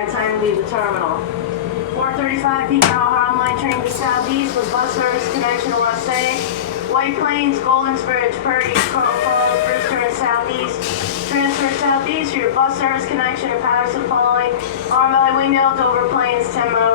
by the time you leave the terminal. 4:35 peak hour Harlem Line train to Southeast with bus service connection to West Bay. White Plains, Golden's Bridge, Purdy, Crow Falls, Brewster, and Southeast. Transfer Southeast for your bus service connection to Patterson following. Arm Valley Windmill, Dover Plains, 10 Mile